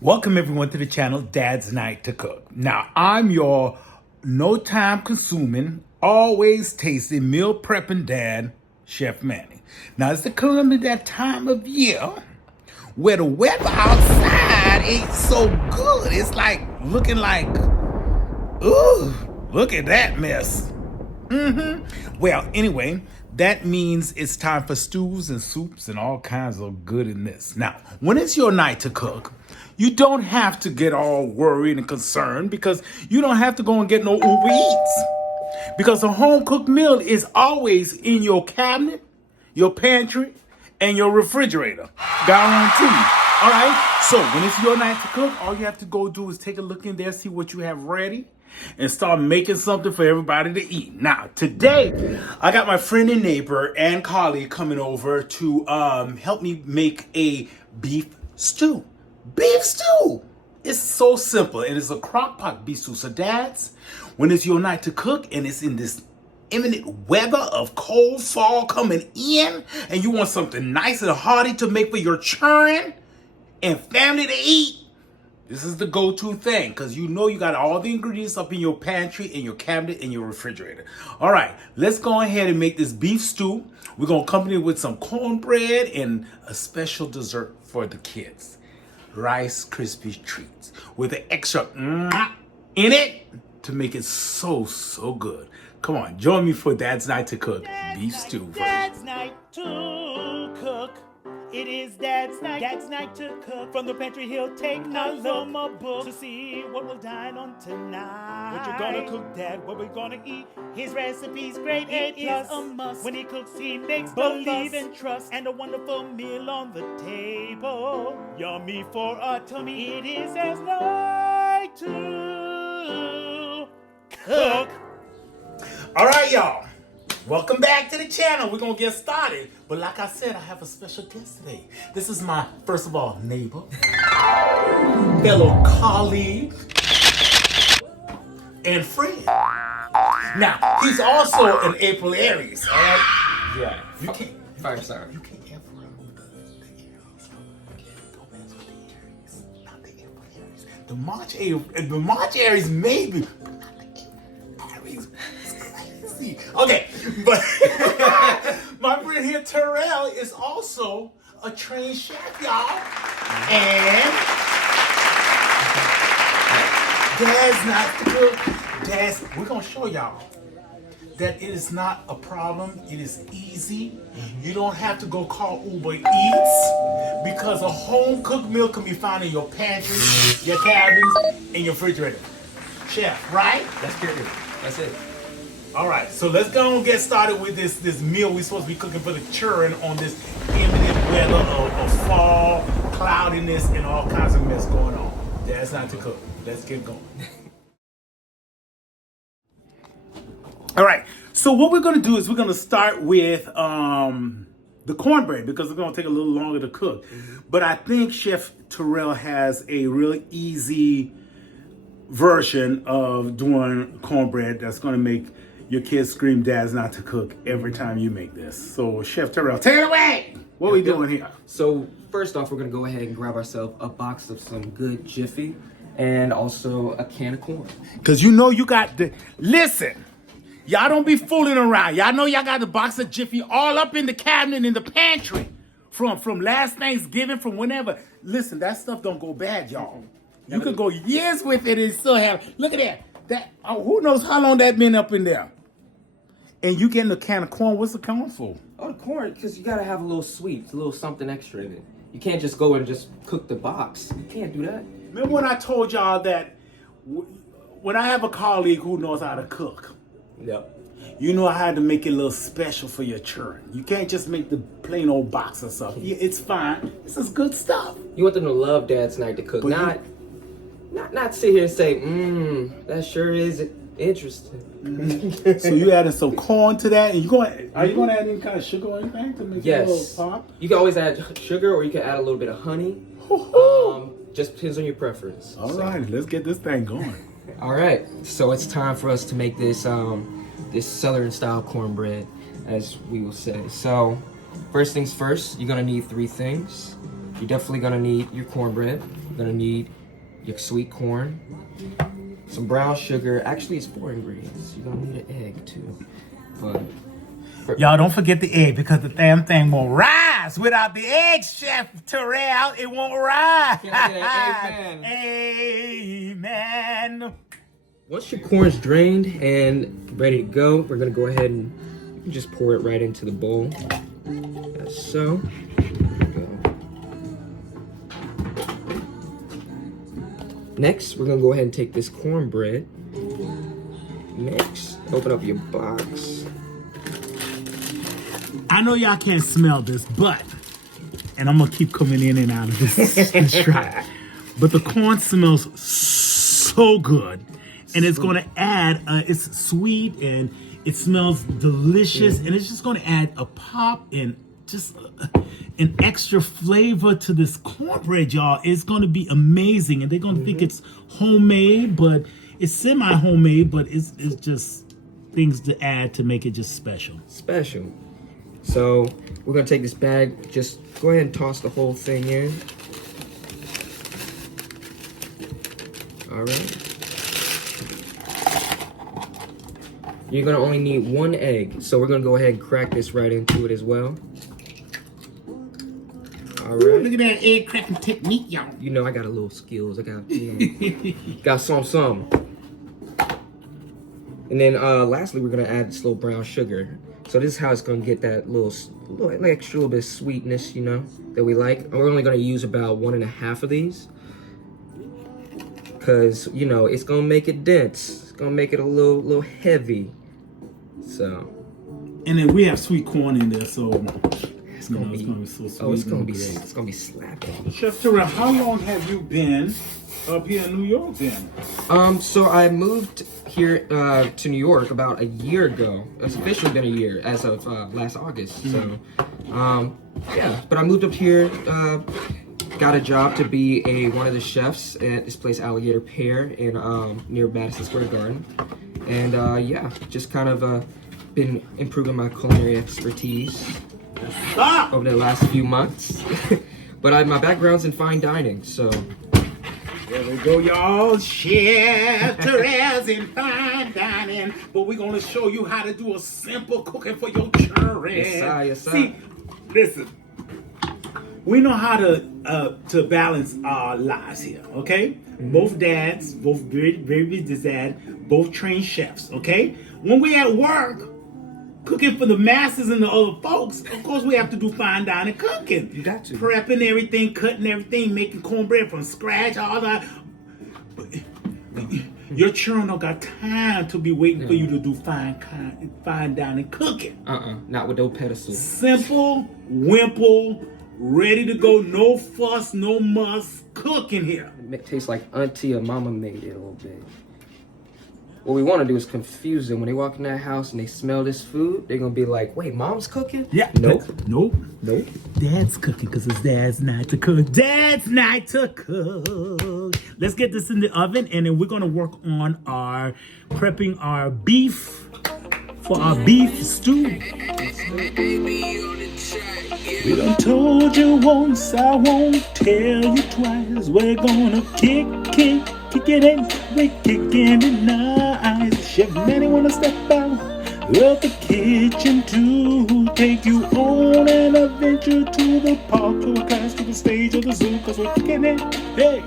Welcome everyone to the channel Dad's Night to Cook. Now I'm your no time consuming, always tasting, meal prepping dad, Chef Manny. Now it's coming to that time of year where the weather outside ain't so good. It's like looking like, ooh, look at that mess. Well, anyway, that means it's time for stews and soups and all kinds of goodness. Now, when it's your night to cook, you don't have to get all worried and concerned because you don't have to go and get no Uber Eats. Because a home cooked meal is always in your cabinet, your pantry, and your refrigerator. Guarantee. All right? So when it's your night to cook, all you have to go do is take a look in there, see what you have ready, and start making something for everybody to eat. Now, today, I got my friend and neighbor and colleague coming over to help me make a beef stew. Beef stew! It's so simple, and it's a crock pot beef stew. So dads, when it's your night to cook and it's in this imminent weather of cold fall coming in, and you want something nice and hearty to make for your children and family to eat, this is the go-to thing, because you know you got all the ingredients up in your pantry, in your cabinet, in your refrigerator. All right, let's go ahead and make this beef stew. We're going to accompany it with some cornbread and a special dessert for the kids. Rice Krispie treats with an extra in it to make it so good. Come on, join me for Dad's Night to Cook beef stew version. Dad's Night to Cook. It is Dad's night to cook. From the pantry he'll take a look my book to see what we'll dine on tonight. What you're gonna cook, Dad, what we're gonna eat. His recipe's great, it is a must. When he cooks, he makes believe and trust, and a wonderful meal on the table. Yummy for our tummy, it is Dad's night to cook. All right, y'all. Welcome back to the channel. We're going to get started. But like I said, I have a special guest today. This is my, first of all, neighbor, fellow colleague, and friend. Now, he's also an April Aries, all right? Yeah. You can't. Fire sign. You can't ever remove the Aries. Go back to the Aries, not the April Aries. The March Aries maybe, but not the April Aries. Okay, but my friend here, Terrell, is also a trained chef, y'all. And Dad's Night to Cook. We're going to show y'all that it is not a problem. It is easy. You don't have to go call Uber Eats because a home-cooked meal can be found in your pantry, your cabins, and your refrigerator. Chef, right? That's good. That's it. All right, so let's go and get started with this meal we're supposed to be cooking for the children on this imminent weather of fall, cloudiness, and all kinds of mess going on. That's not to cook. Let's get going. All right, so what we're going to do is we're going to start with the cornbread because it's going to take a little longer to cook. But I think Chef Terrell has a really easy version of doing cornbread that's going to make your kids scream Dad's Not to Cook every time you make this. So Chef Terrell, take it away! What are we doing here? So first off, we're gonna go ahead and grab ourselves a box of some good Jiffy and also a can of corn. Cause you know you got the, listen, y'all don't be fooling around. Y'all know y'all got the box of Jiffy all up in the cabinet in the pantry from last Thanksgiving, from whenever. Listen, that stuff don't go bad, y'all. You could go years with it and still have, look at that. Who knows how long that been up in there? And you getting a can of corn. What's the corn for? Oh, the corn, because you gotta have a little sweet, a little something extra in it. You can't just go and just cook the box. You can't do that. Remember when I told y'all that when I have a colleague who knows how to cook, Yep. you know I had to make it a little special for your children. You can't just make the plain old box or something. Yeah, it's fine. This is good stuff. You want them to love Dad's Night to Cook, But not sit here and say, that sure is interesting. So you adding some corn to that, and are you going to add any kind of sugar or anything to make it a little pop? You can always add sugar, or you can add a little bit of honey. Just depends on your preference. All right, let's get this thing going. All right, so it's time for us to make this this Southern style cornbread, as we will say. So first things first, you're gonna need 3 things. You're definitely gonna need your cornbread. You're gonna need your sweet corn, some brown sugar. Actually, it's 4 ingredients. You're gonna need an egg too. But Y'all don't forget the egg because the damn thing won't rise without the egg, Chef Terrell. It won't rise. Amen. Amen. once your corn's drained and ready to go, we're gonna go ahead and just pour it right into the bowl. As so. Next, we're gonna go ahead and take this cornbread. Next, open up your box. I know y'all can't smell this, but, and I'm gonna keep coming in and out of this try, but the corn smells so good, and it's gonna add, it's sweet and it smells delicious, and it's just gonna add a pop and just an extra flavor to this cornbread, y'all. It's gonna be amazing, and they're gonna think it's homemade, but it's semi-homemade, but it's just things to add to make it just special. Special. So we're gonna take this bag, just go ahead and toss the whole thing in. All right. You're gonna only need 1 egg, so we're gonna go ahead and crack this right into it as well. All right. Ooh, look at that egg cracking technique, y'all. You know I got a little skills. I got got some. And then lastly, we're gonna add this little brown sugar. So this is how it's gonna get that little extra little bit of sweetness, you know, that we like. And we're only gonna use about 1.5 of these, cause you know it's gonna make it dense. It's gonna make it a little heavy. So. And then we have sweet corn in there, so It's gonna be so sweet. Oh, it's gonna be slapping. Chef Terrell, how long have you been up here in New York then? So I moved here to New York about a year ago. It's officially been a year as of last August. So, yeah. But I moved up here, got a job to be one of the chefs at this place, Alligator Pear, in near Madison Square Garden. And yeah, just kind of been improving my culinary expertise over the last few months. But my background's in fine dining, so. There we go, y'all. Chef Terrell's in fine dining. But we're going to show you how to do a simple cooking for your children. Yes, sir. See, listen. We know how to balance our lives here, okay? Mm-hmm. Both dads, both very, very busy dads, both trained chefs, okay? When we're at work, cooking for the masses and the other folks, of course we have to do fine dining cooking. You got to. Prepping everything, cutting everything, making cornbread from scratch, all that. Your children don't got time to be waiting for you to do fine dining cooking. Not with those pedestals. Simple, wimple, ready to go, no fuss, no muss, cooking here. It tastes like auntie or mama made it a little bit. What we want to do is confuse them. When they walk in that house and they smell this food, they're going to be like, wait, mom's cooking? Yeah. Nope. Nope. Dad's cooking because it's Dad's night to cook. Dad's night to cook. Let's get this in the oven, and then we're going to work on prepping our beef for our beef stew. We done told you once, I won't tell you twice. We're gonna kick it in, we're kicking it nice. Chef Manny wanna step out of the kitchen to take you on an adventure to the park, to a class, to the stage of the zoo, cause we're kicking it, hey,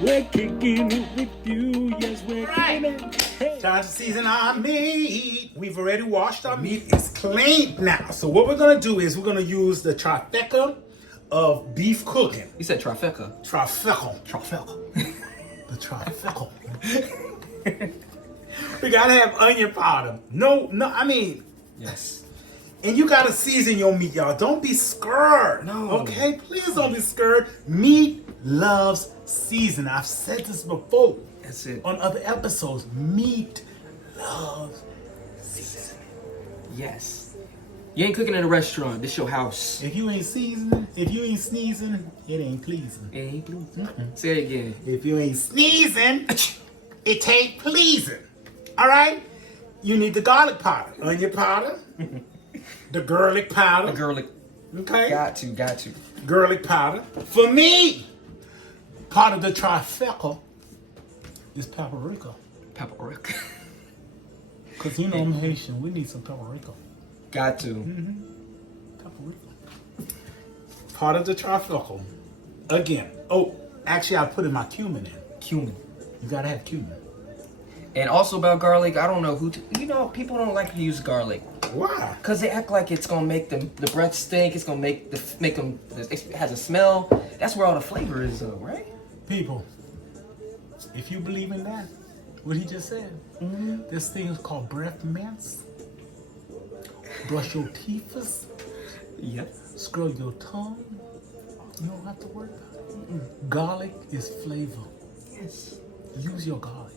we're kicking it with you, yes, we're kicking it. Hey. Time to season our meat. We've already washed our meat. It's clean now. So what we're gonna do is we're gonna use the trifecta of beef cooking. You said trifecta. Trifecta. The trifecta. We gotta have onion powder. Yes. And you gotta season your meat, y'all. Don't be scared. No. Okay? Please don't be scared. Meat loves season. I've said this before. That's it. On other episodes, meat loves season. Yes. You ain't cooking in a restaurant. This your house. If you ain't seasoning, if you ain't sneezing, it ain't pleasing. It ain't pleasing. Say it again. If you ain't sneezing, it ain't pleasing. All right? You need the garlic powder, onion powder, the garlic powder. The garlic. Okay? Got to. garlic powder. For me, part of the trifecta is paprika. Paprika. Because you know I'm Haitian. We need some paprika. Got to. Paprika. Part of the trifecta. Again. Oh, actually, I put in my cumin in. Cumin. You gotta have cumin. And also about garlic, I don't know who, people don't like to use garlic. Why? Because they act like it's going to make the breath stink, it's going to make them, it has a smell. That's where all the flavor is, though, right? People, if you believe in that, what he just said, this thing is called breath mints. Brush your teeth. Yep. Scrub your tongue. You don't have to worry about it. Garlic is flavor. Yes. Use your garlic.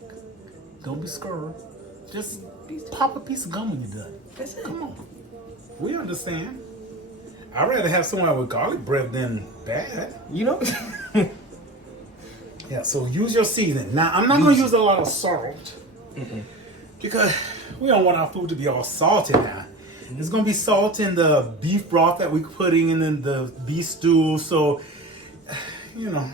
Don't be scared. Just pop a piece of gum when you're done. That's it. Come on. We understand. I'd rather have someone with garlic breath than bad. You know? Yeah, so use your seasoning. Now, I'm not going to use a lot of salt because we don't want our food to be all salty now. There's going to be salt in the beef broth that we're putting in the beef stew. So, you know.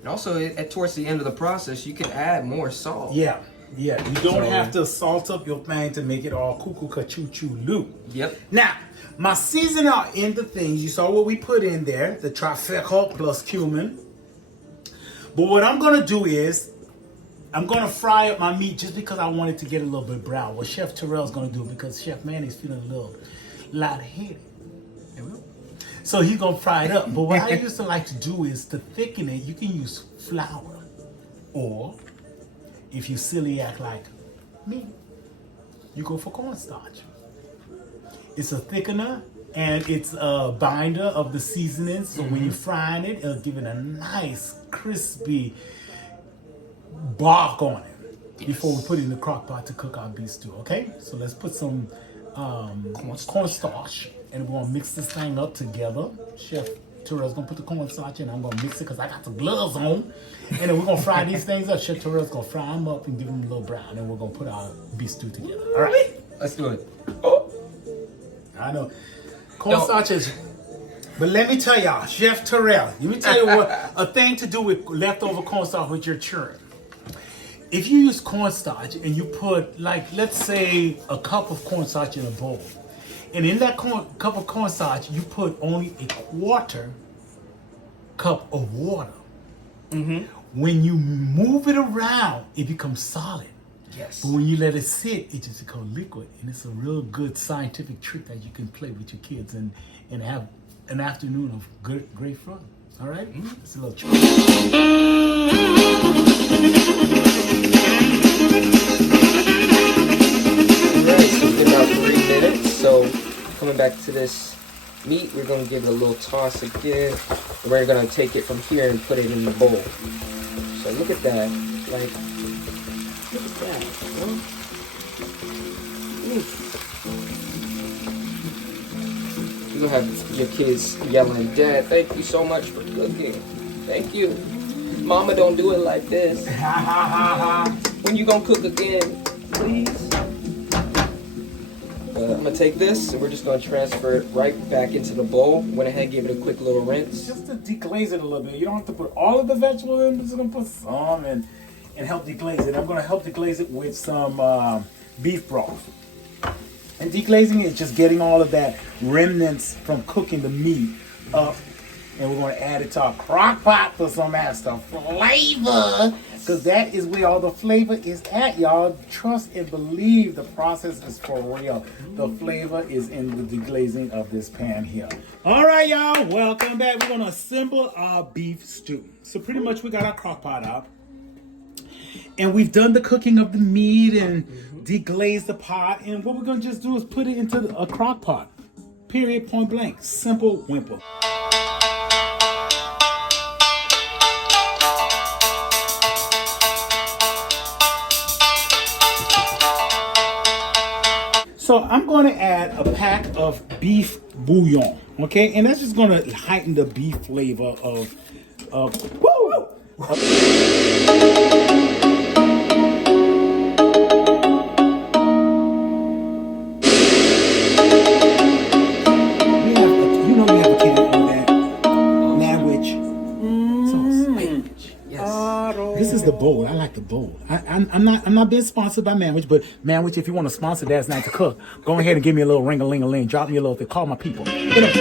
And also, towards the end of the process, you can add more salt. Yeah. You don't have to salt up your thing to make it all cuckoo choo choo loo. Yep. Now, my seasoning are in the things. You saw what we put in there, the trifecta plus cumin. But what I'm going to do is, I'm going to fry up my meat just because I want it to get a little bit brown. What Chef Terrell's going to do because Chef Manny's feeling a little lightheaded. So he's going to fry it up. But what I used to like to do is to thicken it, you can use flour. Or, if you celiac like me, you go for cornstarch. It's a thickener and it's a binder of the seasonings. So when you're frying it, it'll give it a nice, crispy bark on it before we put it in the crock pot to cook our beef stew, okay? So let's put some cornstarch and we're gonna mix this thing up together. Chef Terrell's gonna put the cornstarch in. I'm gonna mix it because I got the gloves on. And then we're gonna fry these things up. Chef Terrell's gonna fry them up and give them a little brown. And we're gonna put our beef stew together. All right? Let's do it. Oh, I know. Cornstarch is. But let me tell y'all, Chef Terrell, let me tell you what a thing to do with leftover cornstarch with your children. If you use cornstarch and you put, like, let's say a cup of cornstarch in a bowl, and in that cup of cornstarch, you put only a quarter cup of water. When you move it around, it becomes solid. Yes. But when you let it sit, it just becomes liquid. And it's a real good scientific trick that you can play with your kids and have an afternoon of great fun. All right? It's a little trick. Alright, so it's been about 3 minutes. So coming back to this meat, we're going to give it a little toss again. And we're going to take it from here and put it in the bowl. So look at that. Like, look at that. You know? You're going to have your kids yelling, "Dad, thank you so much for cooking. Thank you. Mama, don't do it like this. When you going to cook again, please?" I'm going to take this and we're just going to transfer it right back into the bowl. Went ahead and gave it a quick little rinse. Just to deglaze it a little bit. You don't have to put all of the vegetables in. I'm just going to put some and help deglaze it. I'm going to help deglaze it with some beef broth. And deglazing is just getting all of that remnants from cooking the meat up. And we're going to add it to our crock pot for some extra flavor. Because that is where all the flavor is at, y'all. Trust and believe the process is for real. The flavor is in the deglazing of this pan here. All right, y'all. Welcome back. We're going to assemble our beef stew. So pretty much we got our crock pot out. And we've done the cooking of the meat and deglazed the pot. And what we're going to just do is put it into a crock pot. Period, point blank. Simple, wimple. So I'm going to add a pack of beef bouillon, okay? And that's just going to heighten the beef flavor of woo! We have a can of that Yes. This is the bowl. I like the bowl. I'm not being sponsored by Manwich, but Manwich, if you want to sponsor Dad's Night to Cook, go ahead and give me a little ring-a-ling-a-ling. Drop me a little bit. Call my people. You know.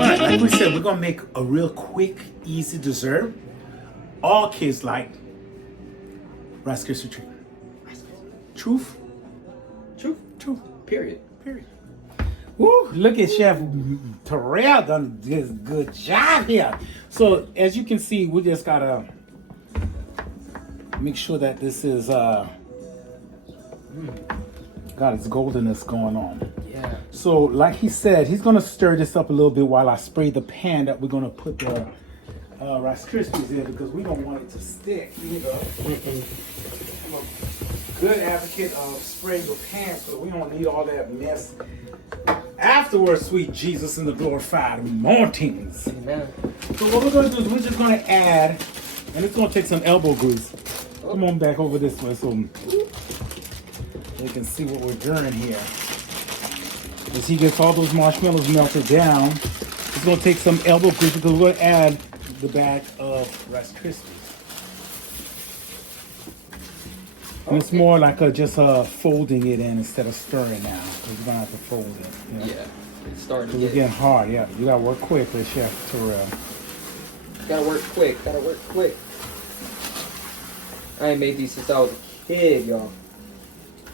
Alright, like we said, we're gonna make a real quick, easy dessert. All kids like Rice Krispie treat. Truth? Truth. Period. Woo, look at Chef Terrell done this good job here. So as you can see, we just gotta make sure that this is got its goldenness going on. Yeah. So like he said, he's gonna stir this up a little bit while I spray the pan that we're gonna put the Rice Krispies in, because we don't want it to stick either. I'm a good advocate of spraying the pan so we don't need all that mess afterwards, sweet Jesus in the glorified mornings. Amen. So what we're gonna do is we're just gonna add, and it's gonna take some elbow grease. Come on back over this way so you can see what we're doing here. As he gets all those marshmallows melted down, it's gonna take some elbow grease because we're gonna add the bag of Rice Krispies. And it's more like just folding it in instead of stirring now, because you're gonna have to fold it. You know? Yeah. It's starting to It's get. getting hard, yeah. You gotta work quick with Chef Terrell. Gotta work quick. I ain't made these since I was a kid, y'all.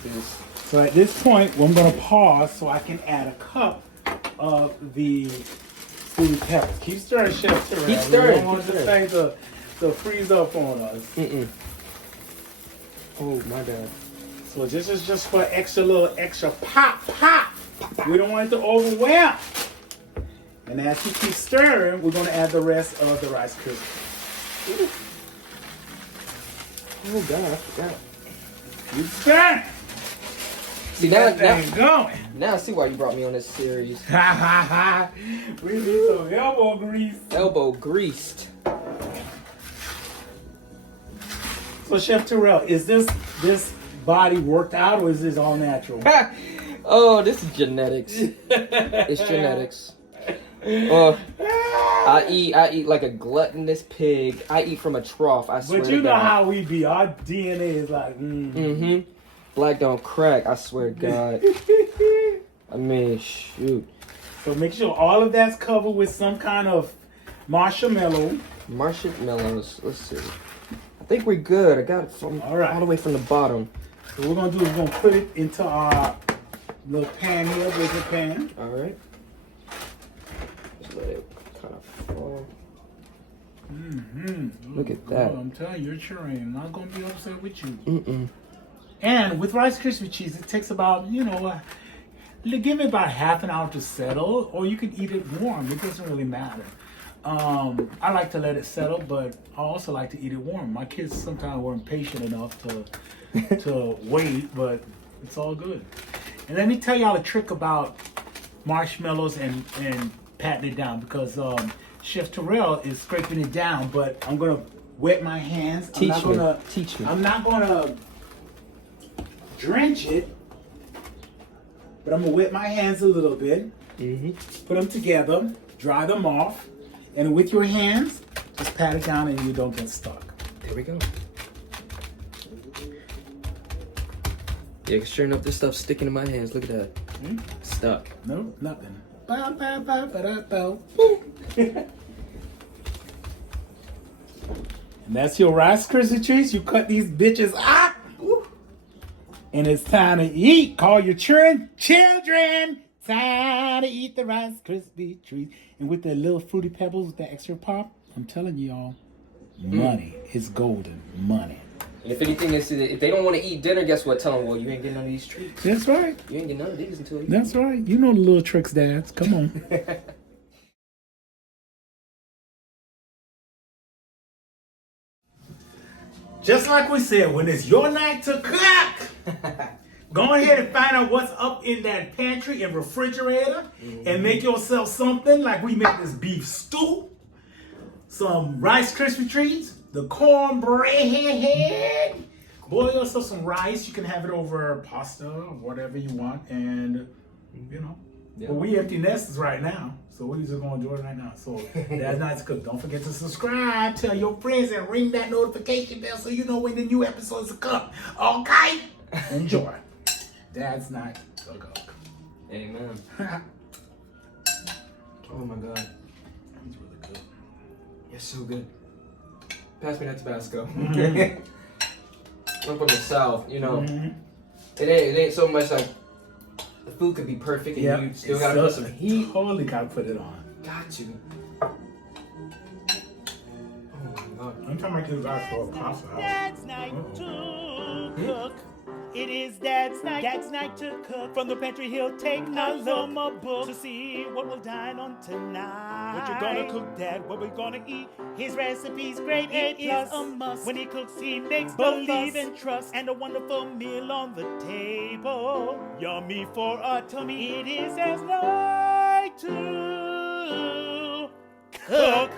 Just So at this point, I'm gonna pause so I can add a cup of the fruity peppers. Keep stirring, Chef Terrell. Keep stirring, We don't want keep this thing to freeze up on us. Oh my God. So this is just for little extra pop. We don't want it to overwhelm. And as you keep stirring, we're gonna add the rest of the Rice Krispies. Oh God, I forgot. Keep stirring. See That thing going. now I see why you brought me on this series. We need some elbow grease. Elbow greased. So Chef Terrell, is this body worked out or is this all natural? Oh, this is genetics. It's genetics. I eat like a gluttonous pig. I eat from a trough. I swear. But you to know God. how we be. Our DNA is like, Black don't crack. I swear to God. I mean, shoot. So make sure all of that's covered with some kind of marshmallow. Marshmallows. Let's see. I think we're good. I got it from all the way from the bottom. So what we're gonna do is we're gonna put it into our little pan here, bigger pan. All right. Just let it kind of fall. Look at that. I'm telling you, you're sure I'm not gonna be upset with you. And with Rice Krispie cheese, it takes about, give it about half an hour to settle, or you can eat it warm. It doesn't really matter. I like to let it settle, but I also like to eat it warm. My kids sometimes weren't patient enough to wait, but it's all good. And let me tell y'all a trick about marshmallows and patting it down, because Chef Terrell is scraping it down, but I'm gonna wet my hands. Teach me. I'm not gonna drench it, but I'm gonna wet my hands a little bit. Put them together, dry them off, and with your hands, just pat it down and you don't get stuck. There we go. Yeah, sure enough, this stuff's sticking in my hands. Look at that. Stuck. No, nothing. Bow, bow, bow, ba-da, bow. And that's your Rice Krispie treats. You cut these bitches up. And it's time to eat. Call your children. Time to eat the Rice Krispie treats. And with the little fruity pebbles with the extra pop, I'm telling y'all, money is golden. Money. And if anything is, if they don't want to eat dinner, guess what? Tell them, well, you ain't getting none of these treats. That's right. You ain't getting none of these until you. That's right. You know the little tricks, dads. Come on. Just like we said, when it's your night to cook, go ahead and find out what's up in that pantry and refrigerator and make yourself something. Like we made this beef stew. some Rice Krispie treats, the cornbread. Boil yourself some rice. You can have it over pasta or whatever you want, and you know. Yeah. But we empty nesters right now, so we're just gonna enjoy it right now. So that's nice to cook. Don't forget to subscribe, tell your friends, and ring that notification bell so you know when the new episodes will come. Okay? Enjoy. Dad's Night to Cook. Amen. Oh my God. It's really good. It's so good. Pass me that Tabasco. Mm-hmm. I'm from the South, you know. It ain't so much like the food could be perfect and you still gotta put some heat. Totally gotta put it on. Got you. Oh my God. I'm trying to make this guy throw a pasta out. Dad's night to cook. It is Dad's night to cook. From the pantry, he'll take a look from a book to see what we'll dine on tonight. What you gonna cook, Dad? What we gonna eat? His recipe's great, it is a must. When he cooks, he makes believe and trust, and a wonderful meal on the table. Yummy for a tummy. It is Dad's night to cook.